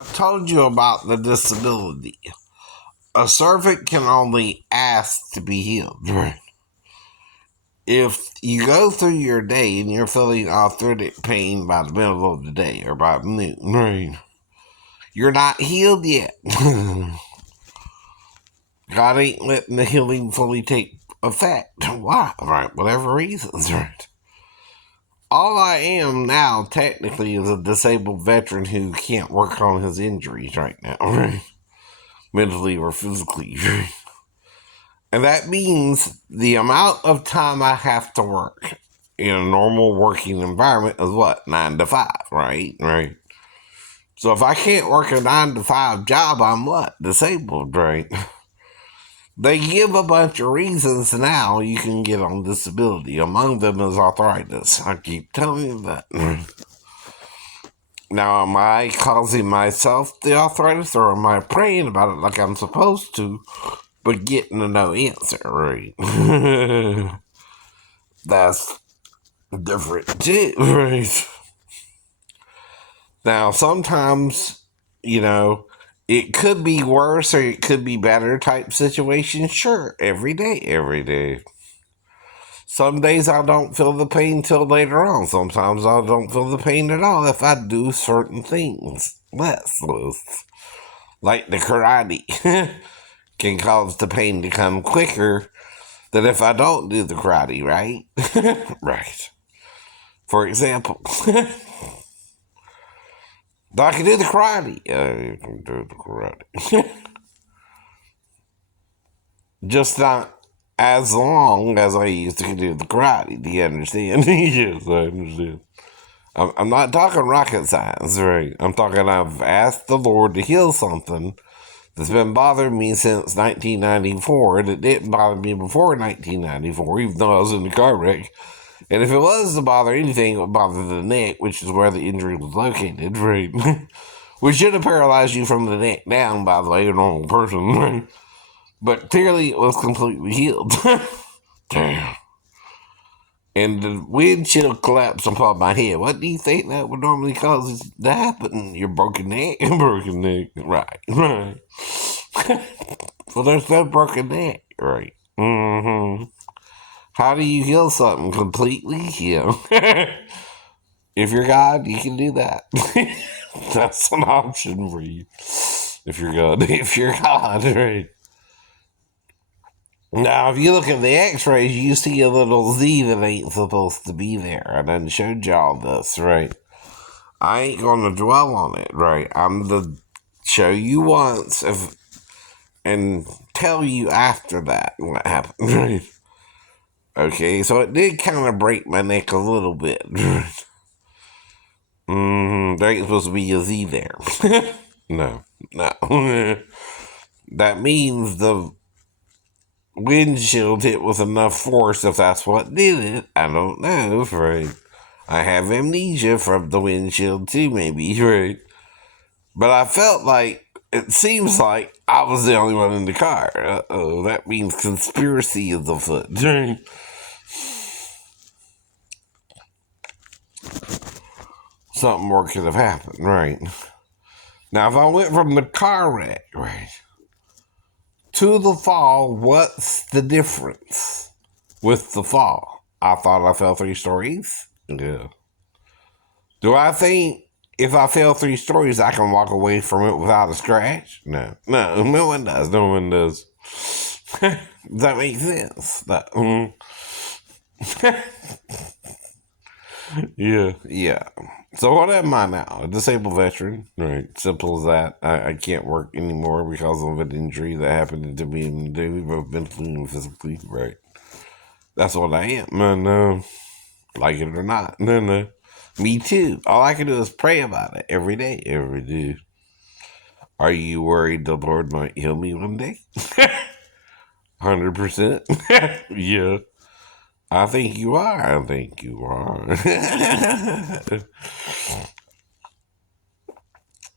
I told you about the disability. A servant can only ask to be healed. Right. If you go through your day and you're feeling arthritic pain by the middle of the day or by noon, right, you're not healed yet. God ain't letting the healing fully take effect. Why? Right, whatever reasons, right. All I am now, technically, is a disabled veteran who can't work on his injuries right now, right? Mentally or physically, right? And that means the amount of time I have to work in a normal working environment is what? 9 to 5, right? Right. So if I can't work a 9 to 5 job, I'm what? Disabled, right? They give a bunch of reasons now you can get on disability. Among them is arthritis. I keep telling you that. Now, am I causing myself the arthritis or am I praying about it like I'm supposed to, but getting a no answer, right? That's different too, right? Now, sometimes, you know, it could be worse or it could be better type situation. Sure, every day, every day. Some days I don't feel the pain till later on. Sometimes I don't feel the pain at all if I do certain things. Less. Like the karate can cause the pain to come quicker than if I don't do the karate, right? Right. For example, I can do the karate. I can do the karate. Just not as long as I used to do the karate. Do you understand? Yes, I understand. I'm not talking rocket science, right? I'm talking I've asked the Lord to heal something that's been bothering me since 1994, and it didn't bother me before 1994, even though I was in the car wreck. And if it was to bother anything, it would bother the neck, which is where the injury was located, right? Which should have paralyzed you from the neck down, by the way, a normal person, right? But clearly it was completely healed. Damn. And the windshield collapsed upon my head. What do you think that would normally cause it to happen? Your broken neck? Broken neck. Right, right. Well, there's no broken neck. Right. Mm-hmm. How do you heal something completely? Yeah. If you're God, you can do that. That's an option for you. If you're God. If you're God, right. Now, if you look at the x-rays, you see a little Z that ain't supposed to be there. I done showed y'all this, right? I ain't gonna dwell on it, right? I'm to show you once and tell you after that what happened, right? Okay, so it did kind of break my neck a little bit. There ain't supposed to be a Z there. No, no. That means the windshield hit with enough force, if that's what did it. I don't know, right? I have amnesia from the windshield too, maybe, right? But I felt like, it seems like I was the only one in the car. Uh-oh, that means conspiracy is afoot. Something more could have happened, right? Now, if I went from the car wreck, right, to the fall, what's the difference with the fall? I thought I fell 3 stories. Yeah. Do I think if I fell 3 stories, I can walk away from it without a scratch? No. No one does. No one does. Does that make sense? Yeah. So what am I now? A disabled veteran. Right. Simple as that. I can't work anymore because of an injury that happened to me both mentally and physically. Right. That's what I am. No. Like it or not. No. Me too. All I can do is pray about it every day. Every day. Are you worried the Lord might heal me one day? 100%. Yeah. I think you are. I think you are.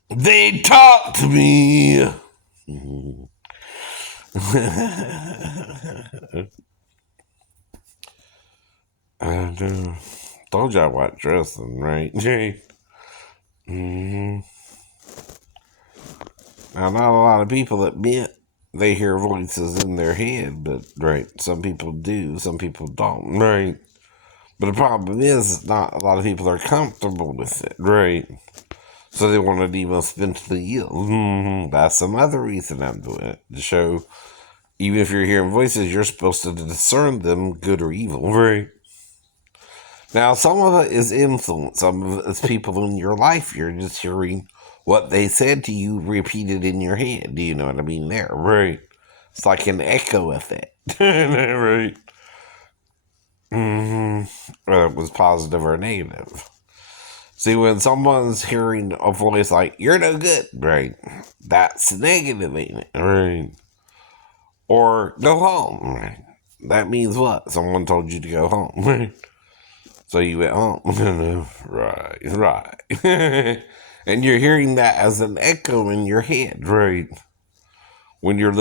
They talk to me. I told you I watched wrestling, right? Mm-hmm. Now, not a lot of people admit they hear voices in their head, but right, some people do, some people don't, right? But the problem is, not a lot of people are comfortable with it, right? So they want to demon spin to the yield. That's some other reason I'm doing it, to show even if you're hearing voices, you're supposed to discern them, good or evil, right? Now, some of it is influence. Some of it is people in your life. You're just hearing what they said to you repeated in your head. Do you know what I mean there? Right. It's like an echo effect. Right. Whether it was positive or negative. See, when someone's hearing a voice like, you're no good, right? That's negative, ain't it? Right. Or go home, right? That means what? Someone told you to go home, right? So you went home. Right. And you're hearing that as an echo in your head, right? When you're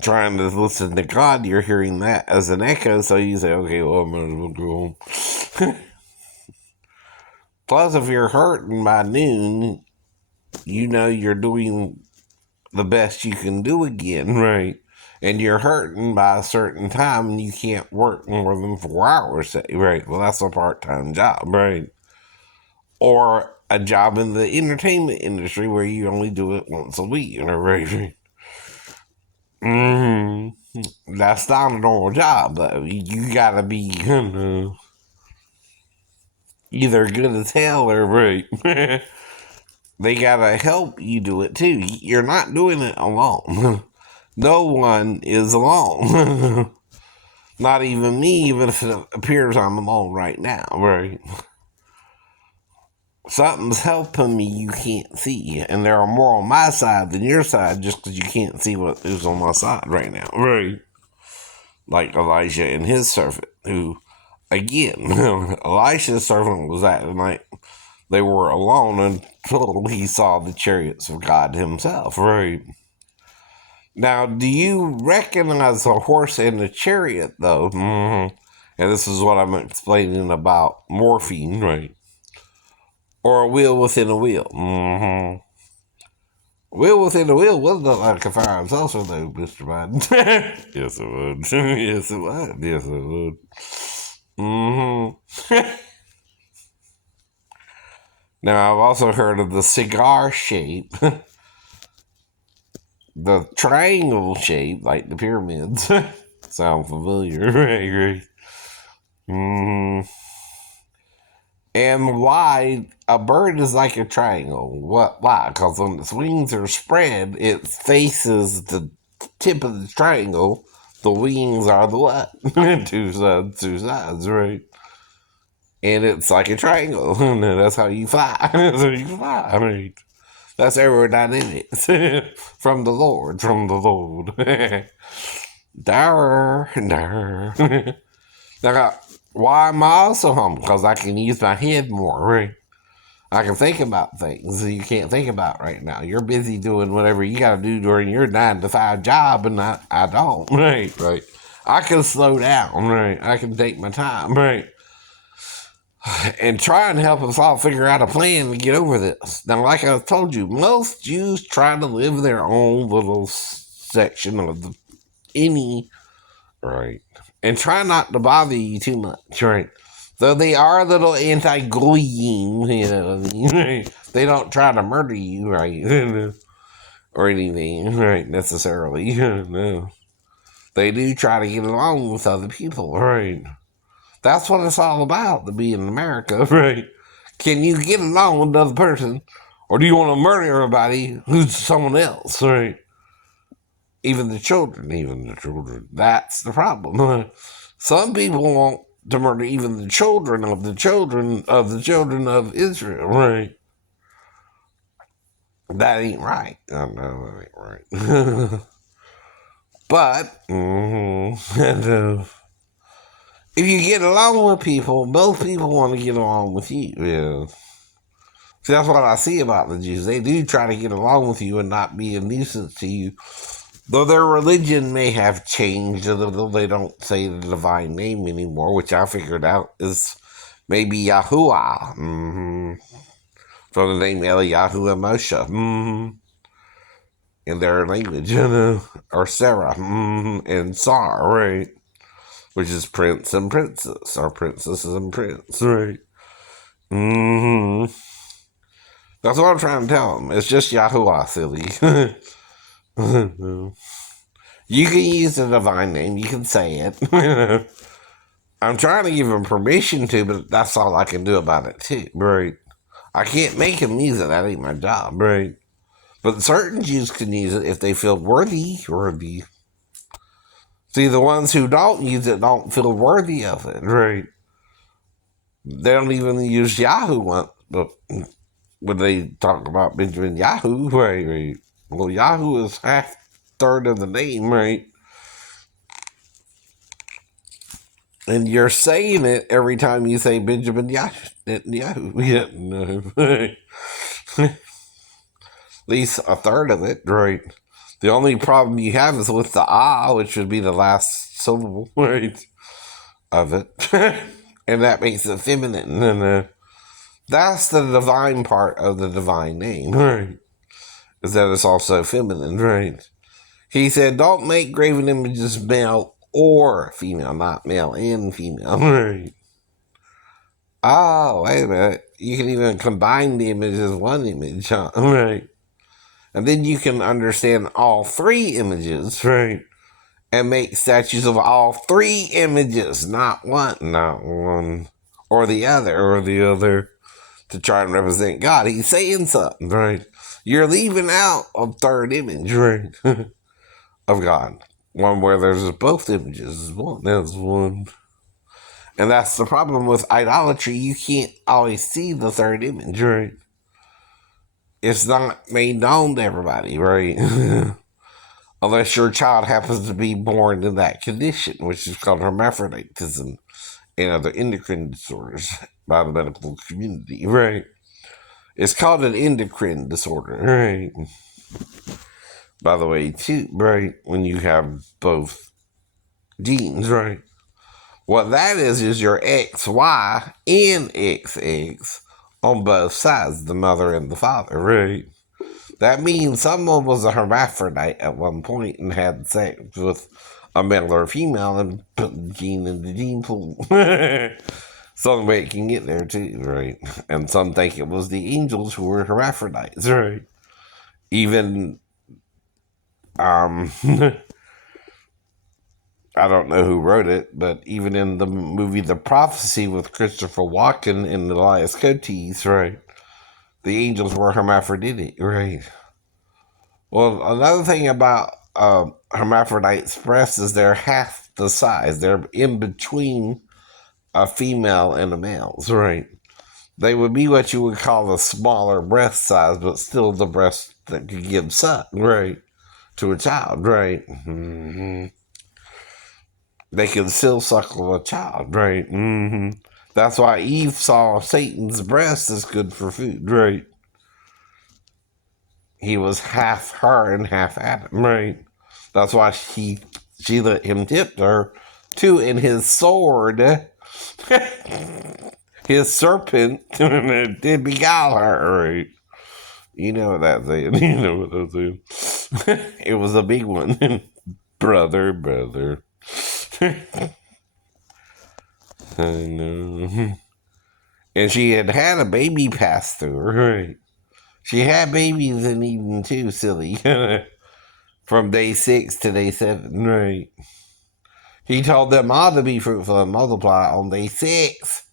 trying to listen to God, you're hearing that as an echo, so you say, okay, well, I'm going to go home. Plus, if you're hurting by noon, you know you're doing the best you can do again, right? And you're hurting by a certain time and you can't work more than 4 hours, say, right? Well, that's a part-time job, right? Or a job in the entertainment industry where you only do it once a week, you know, right? That's not a normal job, though. You gotta be, either good as hell or right. They gotta help you do it too. You're not doing it alone. No one is alone. Not even me, even if it appears I'm alone right now, right? Something's helping me you can't see. And there are more on my side than your side just because you can't see what is on my side right now, right? Like Elijah and his servant, who, again, Elisha's servant was acting like they were alone until he saw the chariots of God himself, right? Now, do you recognize the horse and the chariot, though? And this is what I'm explaining about morphine, right? Or a wheel within a wheel. Wheel within a wheel would look like a fire saucer, though, Mr. Biden. Yes, it would. Yes, it would. Yes, it would. Now, I've also heard of the cigar shape, the triangle shape, like the pyramids. Sound familiar, right? And why a bird is like a triangle? What? Why? Because when its wings are spread, it faces the tip of the triangle. The wings are the what? Two sides, right? And it's like a triangle. That's how you fly. That's how you fly, right? That's aerodynamics from the Lord, Dar, dar. Now, why am I also home? Because I can use my head more, right? I can think about things you can't think about right now. You're busy doing whatever you got to do during your 9 to 5 job, and I don't, right. I can slow down, right? I can take my time, right? And try and help us all figure out a plan to get over this. Now, like I told you, most Jews try to live their own little section of any, right? And try not to bother you too much, right? Though they are a little anti-goyim, you know what I mean? Right? They don't try to murder you, right? Or anything, right, necessarily. No. They do try to get along with other people, right? That's what it's all about, to be in America, right? Can you get along with another person? Or do you want to murder everybody who's someone else, right? Even the children. That's the problem. Some people want to murder even the children of the children of the children of Israel, right? That ain't right. I know that ain't right. But, if you get along with people, both people want to get along with you. Yeah. See, that's what I see about the Jews. They do try to get along with you and not be a nuisance to you. Though their religion may have changed a little, they don't say the divine name anymore, which I figured out is maybe Yahuwah. From the name Eliyahu and Moshe. in their language, or Sarah, and Tsar, right? Which is prince and princess, or princess and prince, right? Mm-hmm. That's what I'm trying to tell them. It's just Yahuwah, silly. You can use the divine name. You can say it. I'm trying to give him permission to, but that's all I can do about it, too, right? I can't make him use it. That ain't my job, right? But certain Jews can use it if they feel worthy. See, the ones who don't use it don't feel worthy of it, right? They don't even use Yahoo one, but when they talk about Benjamin Yahoo, right? Well, Yahoo is half third of the name, right? And you're saying it every time you say Benjamin Yahoo. Yeah, no. At least a third of it, right? The only problem you have is with the ah, which would be the last syllable, right, of it. And that makes it feminine. And that's the divine part of the divine name, right? Is that it's also feminine, right? He said, don't make graven images male or female, not male and female, right? Oh, wait a minute. You can even combine the images as one image, huh? Right. And then you can understand all three images, right? And make statues of all three images, not one, or the other, to try and represent God. He's saying something, right? You're leaving out a third image, right? Of God. One where there's both images. There's one. And that's the problem with idolatry. You can't always see the third image, right? It's not made known to everybody, right? Unless your child happens to be born in that condition, which is called hermaphroditism and other endocrine disorders by the medical community, right? It's called an endocrine disorder, right? By the way, too, right? When you have both genes, right? What that is your XY and XX on both sides, the mother and the father, right? That means someone was a hermaphrodite at one point and had sex with a male or a female and put the gene in the gene pool. Some way it can get there too, right? And some think it was the angels who were hermaphrodites, right? Even, I don't know who wrote it, but even in the movie The Prophecy with Christopher Walken and Elias Cotes, right? The angels were hermaphroditic, right? Well, another thing about hermaphrodites' breasts is they're half the size. They're in between a female and a male's, right? They would be what you would call a smaller breast size, but still the breast that could give suck, right? To a child, right? Mm-hmm. They can still suckle a child, right? Mm-hmm. That's why Eve saw Satan's breast as good for food, right? He was half her and half Adam, right? That's why she let him tempt her too, and his sword, his serpent, did beguile her, right? You know what that's saying. You know what that's saying. It was a big one. brother. I know. And she had a baby pass through her, right? She had babies in Eden too, silly. From day 6 to day 7, right? He told them all to be fruitful and multiply on day 6.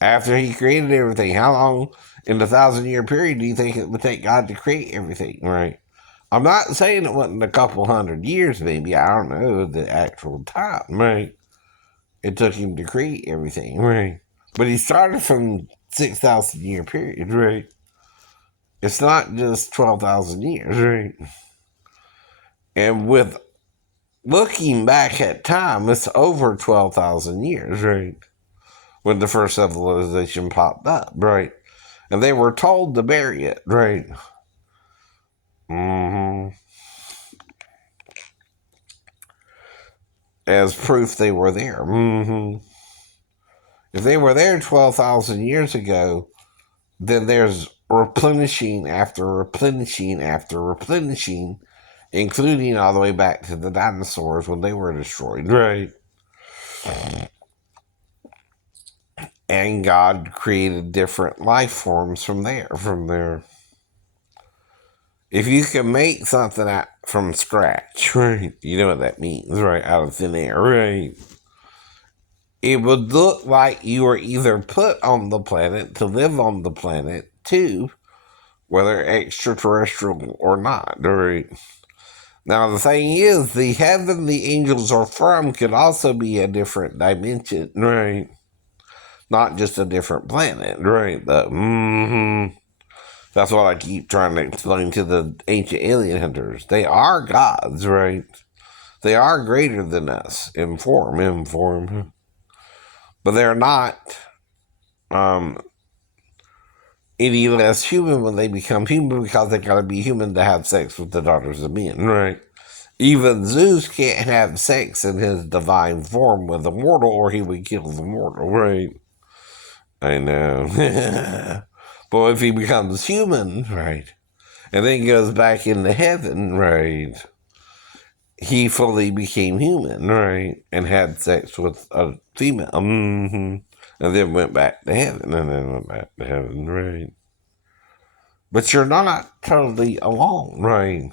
After he created everything, how long in the 1,000-year period do you think it would take God to create everything, right? I'm not saying it wasn't a couple hundred years, maybe. I don't know the actual time, right? It took him to create everything, right? But he started from 6,000-year period, right? It's not just 12,000 years, right? And with looking back at time, it's over 12,000 years, right? When the first civilization popped up, right? And they were told to bury it, right? Mm-hmm. As proof they were there. Mm-hmm. If they were there 12,000 years ago, then there's replenishing after replenishing after replenishing, including all the way back to the dinosaurs when they were destroyed, right? And God created different life forms from there. If you can make something out from scratch, right? You know what that means, right? Out of thin air, right? It would look like you were either put on the planet to live on the planet, too, whether extraterrestrial or not, right? Now, the thing is, the heaven the angels are from could also be a different dimension, right? Not just a different planet, right? That's what I keep trying to explain to the ancient alien hunters. They are gods, right? They are greater than us in form. But they're not um, any less human when they become human because they gotta be human to have sex with the daughters of men, right? Even Zeus can't have sex in his divine form with a mortal or he would kill the mortal, right? I know. But if he becomes human, right, and then goes back into heaven, right, he fully became human, right, and had sex with a female, and then went back to heaven, right? But you're not totally alone, right?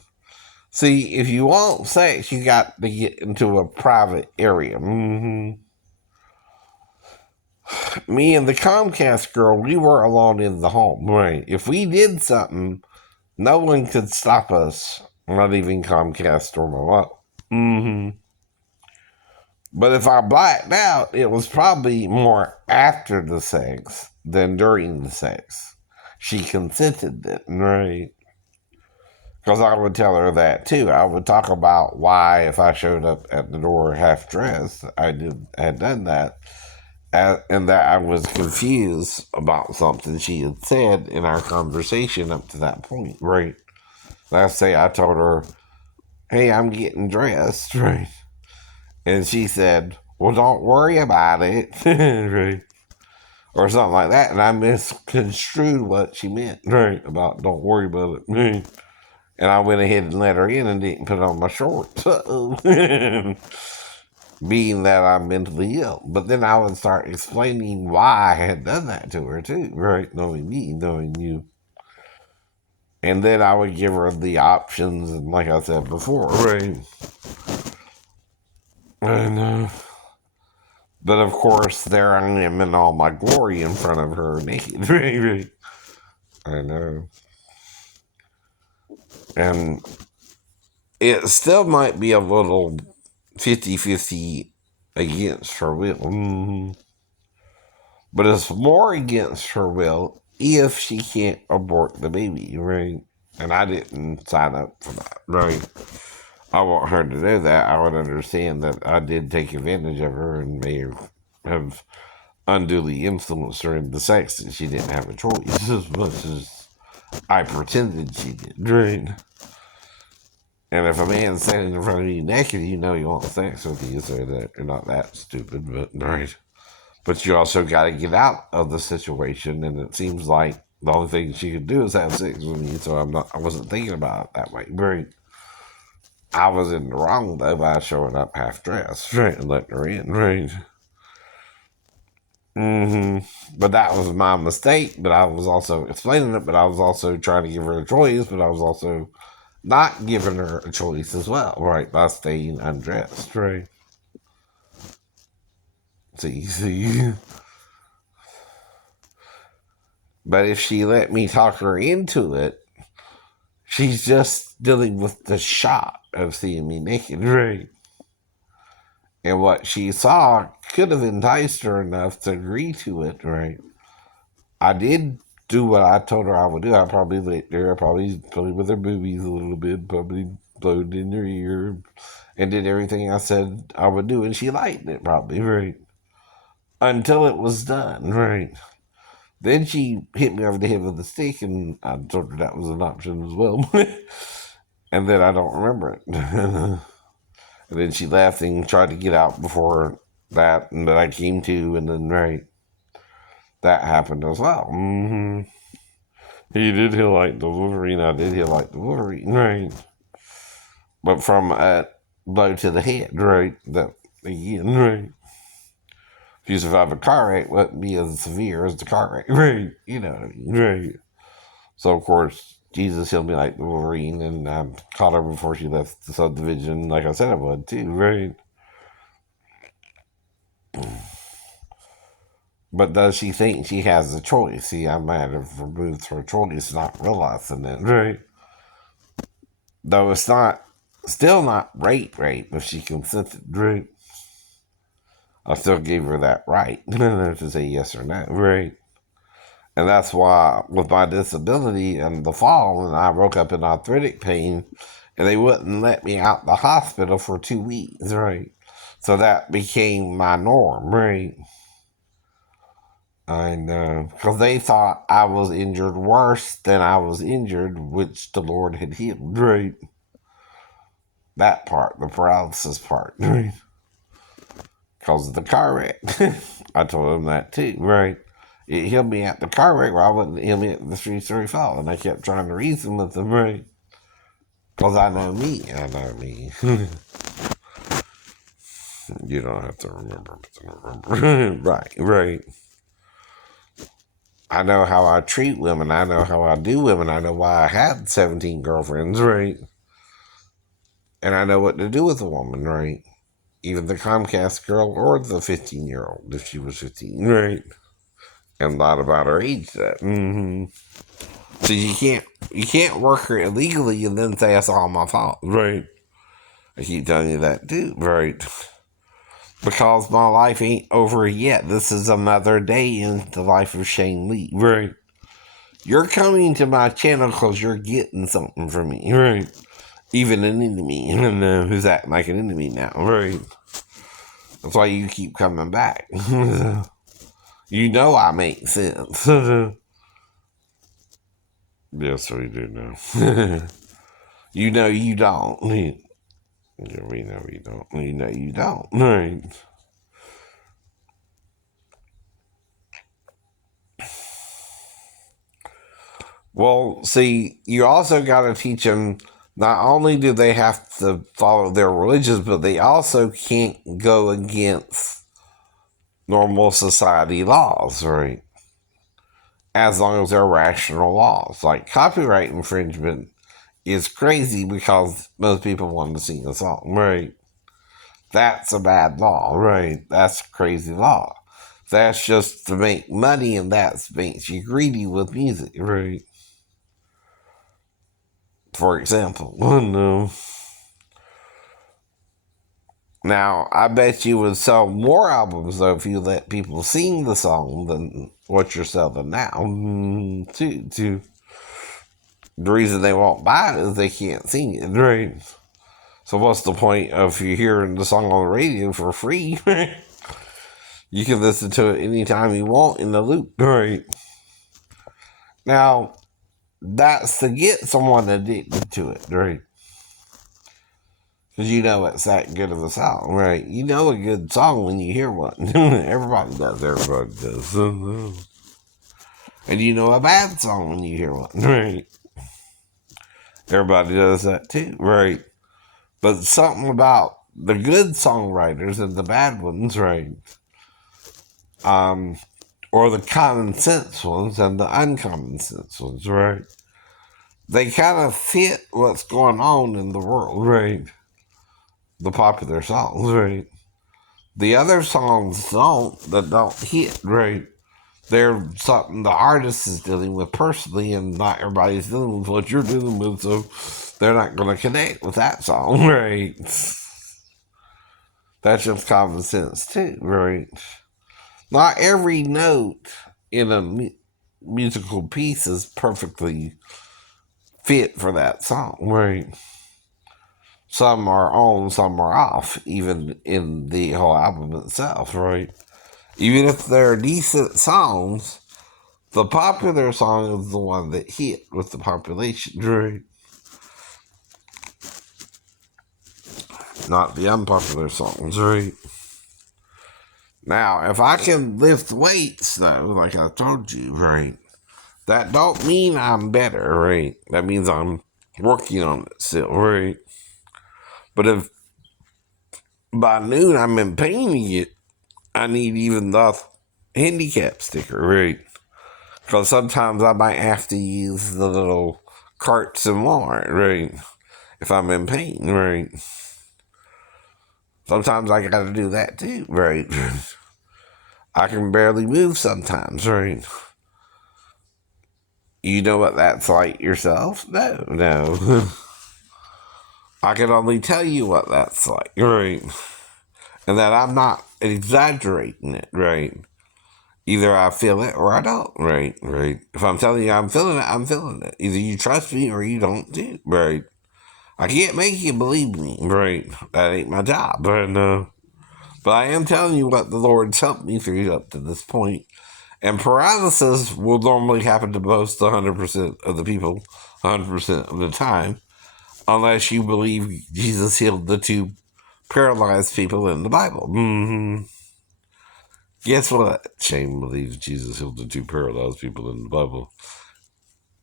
See, if you want sex, you got to get into a private area. Me and the Comcast girl, we were alone in the home, right? If we did something, no one could stop us, not even Comcast or my mom. But if I blacked out, it was probably more after the sex than during the sex. She consented then, right? Because I would tell her that too. I would talk about why, if I showed up at the door half dressed, had done that, and that I was confused about something she had said in our conversation up to that point, right? Let's say I told her, "Hey, I'm getting dressed," right? And she said, "Well, don't worry about it," right? Or something like that, and I misconstrued what she meant, right? About don't worry about it, right? And I went ahead and let her in and didn't put on my shorts. Being that I'm mentally ill. But then I would start explaining why I had done that to her too, right? Knowing me, knowing you. And then I would give her the options, and like I said before, right? And, but of course, there I am in all my glory in front of her naked, right? I know. And it still might be a little 50-50 against her will. But it's more against her will if she can't abort the baby, right? And I didn't sign up for that, right? I want her to know that. I would understand that I did take advantage of her and may have unduly influenced her in the sex that she didn't have a choice as much as I pretended she did, right? And if a man's standing in front of you naked, you know he wants sex with you, so that you're not that stupid, but right. But you also got to get out of the situation, and it seems like the only thing she could do is have sex with me. So I wasn't thinking about it that way. Right. I was in the wrong though by showing up half dressed, right, and letting her in, right. But that was my mistake. But I was also explaining it. But I was also trying to give her a choice. But I was also not giving her a choice as well, right, by staying undressed, right. See. But if she let me talk her into it, she's just dealing with the shock of seeing me naked, right? And what she saw could have enticed her enough to agree to it, right? I did do what I told her I would do. I probably licked her, probably played with her boobies a little bit, probably blowed in her ear, and did everything I said I would do, and she liked it probably, right? Until it was done, right? Then she hit me over the head with a stick, and I told her that was an option as well. And then I don't remember it. And then she left and tried to get out before that, and then I came to, and then, right, that happened as well. He did heal like the Wolverine. I did heal like the Wolverine, right? But from a blow to the head, right? That again, right? If you survive a car wreck, it wouldn't be as severe as the car wreck, right? You know what I mean, right? So of course, Jesus healed me like the Wolverine, and I caught her before she left the subdivision, like I said I would too, right? But does she think she has a choice? See, I might have removed her choice, not realizing that, right? Though it's still not rape, if she consented, right? I still gave her that right to say yes or no, right? And that's why, with my disability and the fall, and I woke up in arthritic pain, and they wouldn't let me out the hospital for 2 weeks, right? So that became my norm, right? And because they thought I was injured worse than I was injured, which the Lord had healed, right? That part, the paralysis part, right? Because of the car wreck. I told them that too, right? It healed me at the car wreck, where I wouldn't heal me at the 3-story fall. And I kept trying to reason with them, right? Because I know me. You don't have to remember. Right. I know how I treat women. I know how I do women. I know why I had 17 girlfriends, right? And I know what to do with a woman, right? Even the Comcast girl or the 15-year-old, if she was 15, right? And not about her age set. Mm-hmm. So you can't work her illegally and then say it's all my fault, right? I keep telling you that too, right? Because my life ain't over yet. This is another day in the life of Shane Lee, right? You're coming to my channel because you're getting something from me, right? Even an enemy, who's acting like an enemy now, right? That's why you keep coming back. You know I make sense. Yes, we do know. You know you don't. Yeah, we know you don't. You know you don't. Right. Well, see, you also got to teach them, not only do they have to follow their religions, but they also can't go against normal society laws, right? As long as they're rational laws. Like copyright infringement is crazy because most people want to sing a song, right? That's a bad law, right? That's a crazy law. That's just to make money, and that makes you greedy with music, right? For example. No. Now, I bet you would sell more albums, though, if you let people sing the song than what you're selling now. Too. The reason they won't buy it is they can't sing it, right? So what's the point of you hearing the song on the radio for free? You can listen to it anytime you want in the loop, right? Now, that's to get someone addicted to it, right? Because you know it's that good of a song, right? You know a good song when you hear one. Everybody does. And you know a bad song when you hear one, right? Everybody does that too, right? But something about the good songwriters and the bad ones, right? Or the common sense ones and the uncommon sense ones, right? They kind of fit what's going on in the world, right? The popular songs, right? The other songs that don't hit, right? They're something the artist is dealing with personally, and not everybody's dealing with what you're dealing with, so they're not going to connect with that song, right? That's just common sense too, right? Not every note in a musical piece is perfectly fit for that song, right? Some are on, some are off, even in the whole album itself, right? Even if they're decent songs, the popular song is the one that hit with the population, right? Not the unpopular songs, right? Now, if I can lift weights, though, like I told you, right? That don't mean I'm better, right? That means I'm working on it still, right? But if by noon I'm in pain again, I need even the handicap sticker, right? Because sometimes I might have to use the little carts in Walmart, right? If I'm in pain, right? Sometimes I gotta do that too, right? I can barely move sometimes, right? You know what that's like yourself? No. I can only tell you what that's like, right? And that I'm not exaggerating it, right? Either I feel it or I don't, right? Right. If I'm telling you I'm feeling it, I'm feeling it. Either you trust me or you don't do, right? I can't make you believe me, right? That ain't my job, but I am telling you what the Lord's helped me through up to this point. And paralysis will normally happen to most 100% of the people, 100% of the time, unless you believe Jesus healed the two paralyzed people in the Bible. Guess what? Shane believes Jesus healed the two paralyzed people in the Bible.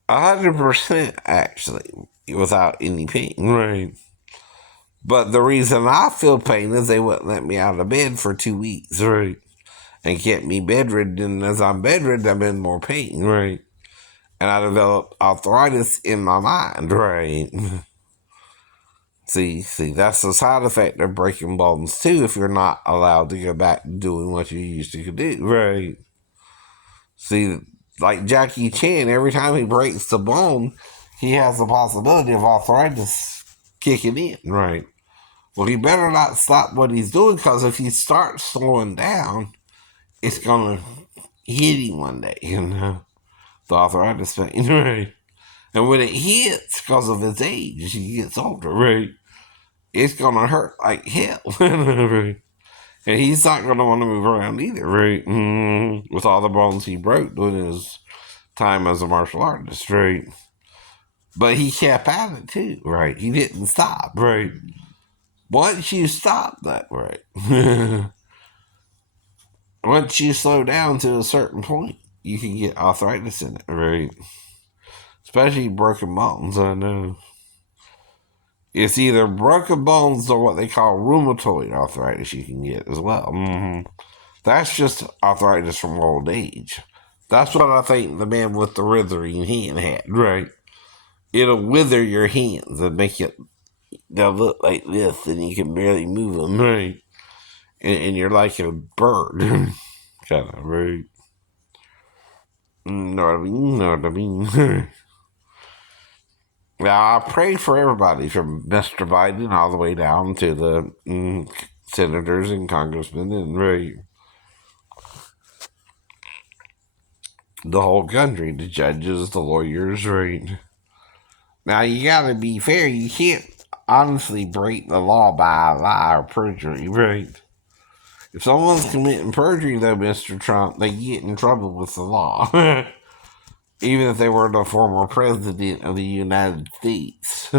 100% actually, without any pain, right? But the reason I feel pain is they wouldn't let me out of bed for 2 weeks, right? And kept me bedridden. And as I'm bedridden, I'm in more pain, right? And I developed arthritis in my mind, right? See, that's the side effect of breaking bones too. If you're not allowed to go back to doing what you used to do, right? See, like Jackie Chan, every time he breaks the bone, he has the possibility of arthritis kicking in, right? Well, he better not stop what he's doing, because if he starts slowing down, it's gonna hit him one day, the arthritis pain, right? And when it hits, because of his age, as he gets older, right, it's gonna hurt like hell, right? And he's not gonna want to move around either, right? With all the bones he broke during his time as a martial artist, right? But he kept at it too, right? He didn't stop, right? Once you stop that, right? Once you slow down to a certain point, you can get arthritis in it, right? Especially broken bones, I know. It's either broken bones or what they call rheumatoid arthritis you can get as well. That's just arthritis from old age. That's what I think the man with the withering hand had, right? It'll wither your hands and make it, they'll look like this and you can barely move them, right? And you're like a bird, kind of, right? Know what I mean? Know what I mean? Now, I pray for everybody from Mr. Biden all the way down to the senators and congressmen and right, the whole country, the judges, the lawyers, right? Now, you gotta be fair. You can't honestly break the law by a lie or perjury, right? If someone's committing perjury, though, Mr. Trump, they get in trouble with the law. Even if they were the former president of the United States.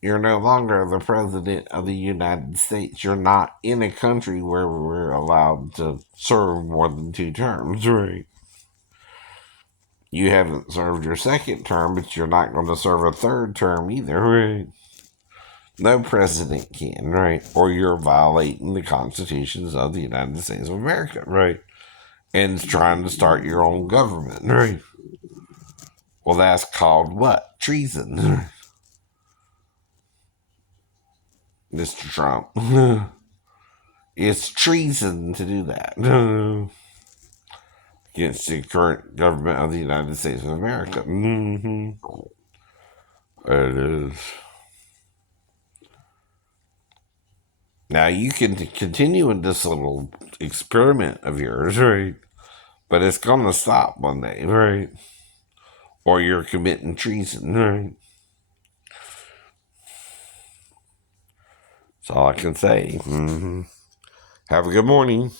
You're no longer the president of the United States. You're not in a country where we're allowed to serve more than 2 terms, right? You haven't served your second term, but you're not going to serve a third term either, right? No president can, right? Or you're violating the constitutions of the United States of America, right? And trying to start your own government, right? Well, that's called what? Treason, Mr. Trump. It's treason to do that against the current government of the United States of America. It is. Now, you can continue in this little experiment of yours, right? But it's going to stop one day, right? Or you're committing treason, right? That's all I can say. Have a good morning.